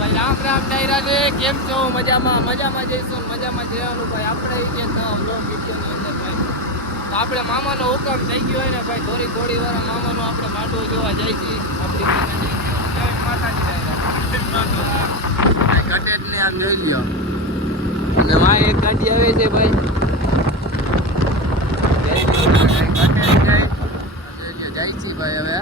ભાઈ રામ રામ ડાયરા ને કેમ છો? મજામાં જઈશું, મજામાં જવાનું ભાઈ. આપણે જે વ્લોગ વિડીયોની અંદર ભાઈ તો આપણે મામાનો હુકમ થઈ ગયો હોય ને ભાઈ, થોડી વાળા મામાનો આપણે માટો જોવા જાય છે. આપણી ઘટેટને આમ જોઈ લ્યો અને માં એક ગાડી આવે છે ભાઈ, જાય છે ભાઈ. હવે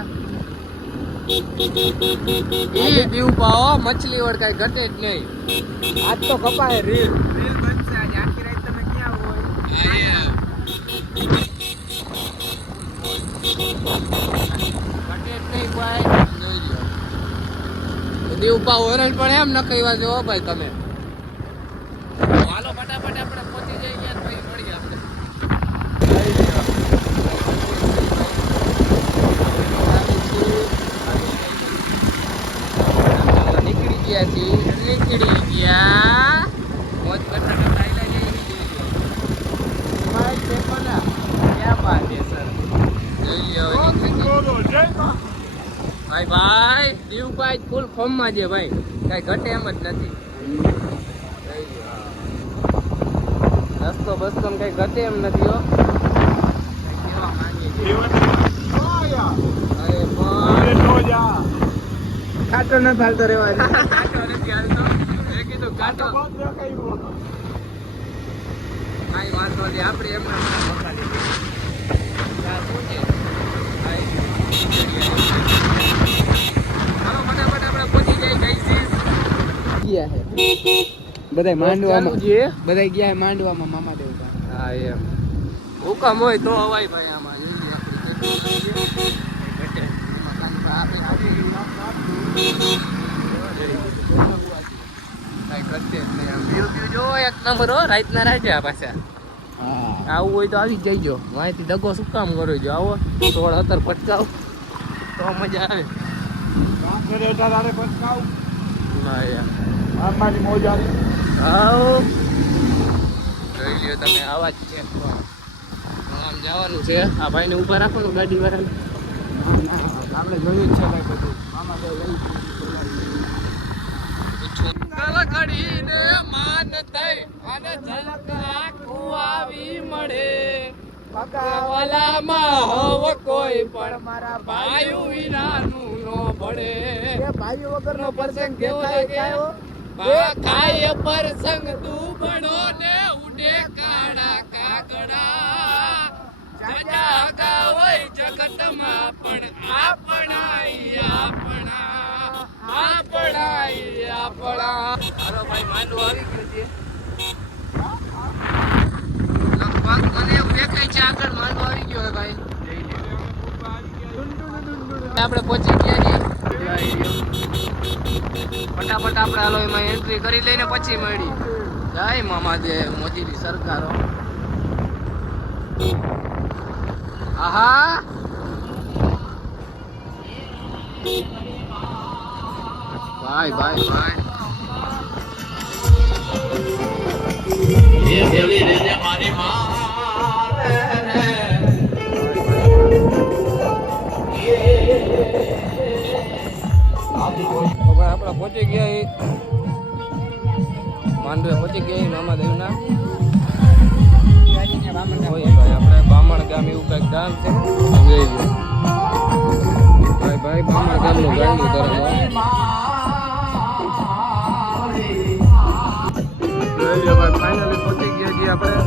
એ દીવ પાવો મછલી વડ કઈ ઘટે જ નહીં. આજ તો કપાય રીલ બનશે આજ આખી રાત. તમે ક્યાં હોય? ઘટે જ નહીં ભાઈ. દીવ પાવો હરણ પણ એમ ન કહેવા જો ભાઈ તમે. હાલો ફટાફટ આપણે પહોંચી જઈએ ત્યાં ભાઈ, મળીએ આપણે. નીકળી ગયા મોજ કરતા કરતા ભાઈ દીવભાઈ ફૂલ ફોર્મમાં છે ભાઈ, કઈ ઘટે એમ જ નથી. રસ્તો બસ્તો કઈ ઘટે એમ નથી હો. કાંટો ન હાલતો રેવા દે. કાંટો નથી હાલતો. મેં કીધું કાંટો કાંઈ વાંધો નહીં, આપણે એમને ફટાફટ આપણે પહોંચી જાય. બધા માંડવામાં બધા ગયા માંડવામાં મામા દેવ. હા એમ હુકમ હોય તો હવાય ભાઈ. આમાં એક નંબર હો, રાતના રાજા પાછા. આવું હોય તો આવી જ જઈજો. માહિતી દગો શું કામ કરો છો? આવો 16-17 પટકાવ તો મજા આવે. જોઈ લ્યો તમે, આવા જ છે. આમ જવાનું છે. આ ભાઈને ઊભા રાખવાનું ગાડી વાળાને. આપણે જોયું જ છે ભાઈ બધું. મામા કળકડીને માન થઈ અને ઝલક આખું આવી મળે. પગાવાલામાં હવ કોઈ પણ મારા ભાઈઓ વિનાનું નો પડે. ભાઈઓ વગરનો પ્રસંગ કેવો લાગે? ખાય પ્રસંગ તું બનો ને ઉડે કાળા કાગડા. જજા ગા હોય જગતમાં પણ આપણા. હાલો ભાઈ, માંડવો આવી ગયો છે. લગભગ મને એવું દેખાય છે આગળ માંડવો આવી ગયો હે ભાઈ. આપણે પહોંચી ગયા છીએ. ફટાફટ આપણે હાલો એમાં એન્ટ્રી કરી લઈને પછી મળી. જય મામાદેવ, મોદીની સરકારો. આહા ભાઈ ભાઈ ભાઈ. આપડા પહોંચી ગયા માંડવે, પહોંચી ગયા મામાદેવના. આપણે બામણ ગામ એવું કઈક ગામ છે. ભાઈ ભાઈ બામણ ગામનું ગામનું ધર્મ. ફાઇનલી પહોંચી ગયા છીએ આપણે.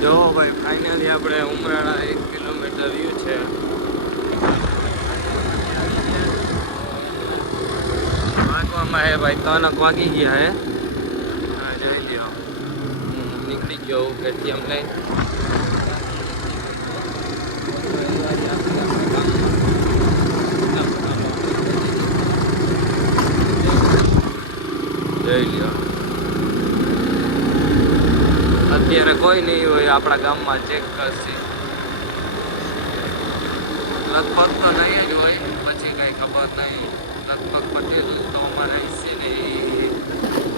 જો ભાઈ ફાઇનલી આપણે ઉમરાળા 1 કિલોમીટર રહ્યું છે. વાગવામાં હે ભાઈ 3 વાગી ગયા હે. જોઈ લ્યો નીકળી ગયો કેટીએમ લઈને. જોઈ લ્યો અત્યારે કોઈ નહીં હોય આપણા ગામમાં ચેક કરશે. લગભગ તો નહીં જ હોય, પછી કઈ ખબર નહીં. લગભગ પટેલ તો અમારે છે ને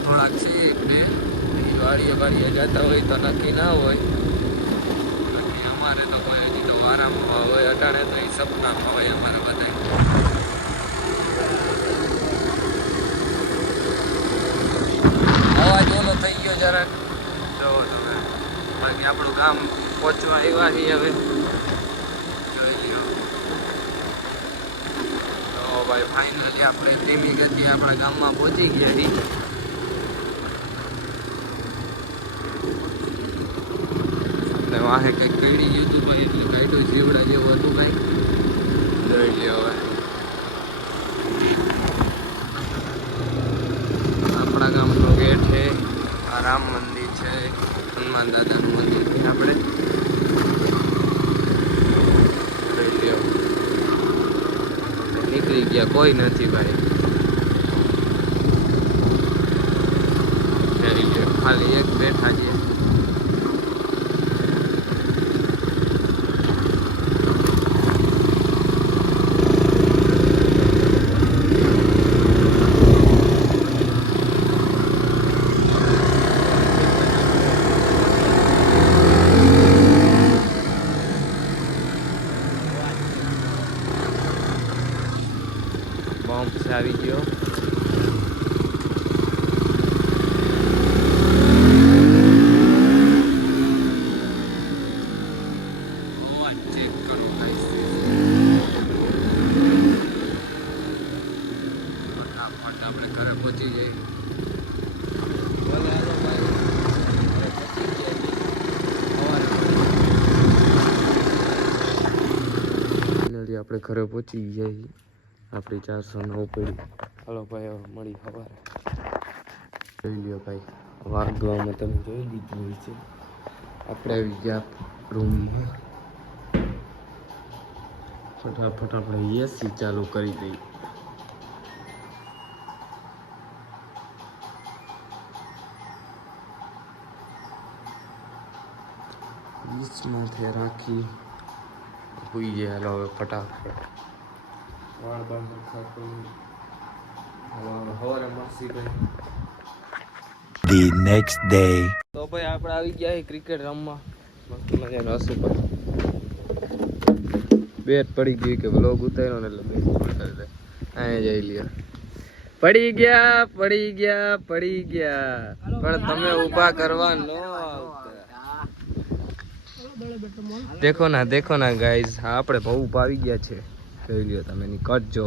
થોડાક છે એટલે વાડીએ જતા હોય તો નક્કી ના હોય. બાકી અમારે તો કોઈ હજી તો વારામાં હોય, અટાણે તો એ સપનામાં હોય અમારે બધા. અવાજ ઓલો થઈ ગયો જરાક, જોવો તમે. બાકી આપણું ગામ પહોંચવા આવ્યા છીએ હવે, જોઈ લ્યો. તો ભાઈ ફાઇનલી આપણે ધીમી ગતિએ આપણા ગામમાં પહોંચી ગયા છીએ. ને વાહે કંઈક કઈડી ગયું હતું ભાઈ, એટલે કાઢ્યું જીવડા જેવું હતું કંઈક. જોઈ લ્યો હવે આપણા ગામનો ગેટ છે. આ રામ મંદિર છે, હનુમાન દાદાનું મંદિર છે. આપણે જોઈ લ્યો નીકળી ગયા, કોઈ નથી ભાઈ. જોઈ લ્યો ખાલી એક બેઠા છે. બોમ્બ આવી ગયો. ચેક કરો ફટાફટ આપણે ઘરે પહોંચી જઈએ. આપણે ઘરે પહોંચી ગયા. આપણી 409 પડી. હાલો ભાઈ હવે મળી સવારે. જોઈ લ્યો ભાઈ, વાગવામાં તમે જોઈ લીધું હોય છે. આપણે આવી ગયા રૂમમાં. ફટાફટ આપણે એસી ચાલુ કરી દઈએ. બીચમાંથી રાખી હોઈ ગયા. હાલો હવે ફટાફટ વાળ બાળ નખા કરી. સવારે મળશી ભાઈ. The next day. તો ભાઈ આપણે આવી ગયા ક્રિકેટ રમવા. મસ્ત મજાનો હસું પર બેટ પડી ગઈ કે વ્લોગ ઉતાર્યો ને એટલે બેટ પડી દે. અહીંયા જઈ લ્યો. પડી ગયા પણ તમે ઊભા કરવા ન આવતા. દેખો ના ગાઈઝ, આપણે બહુ આવી ગયા છે. જોઈ લ્યો તમે ની કટ જો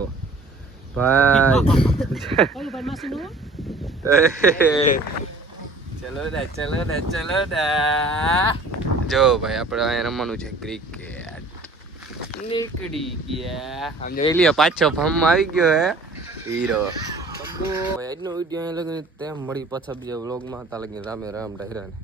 ભાઈ. ચલો ના જો ભાઈ આપણે અહીંયા રમવાનું છે ક્રિકેટ. નીકળી ગયા આમ જોઈ લ્યો. પાછો ફાર્મમાં આવી ગયો હે હીરો. આજનો વિડીયો અહીંયા લગીને તેમ મળી પાછા બીજા વ્લોગમાં. ત્યાં લગીને રામે રામ ડાયરાને.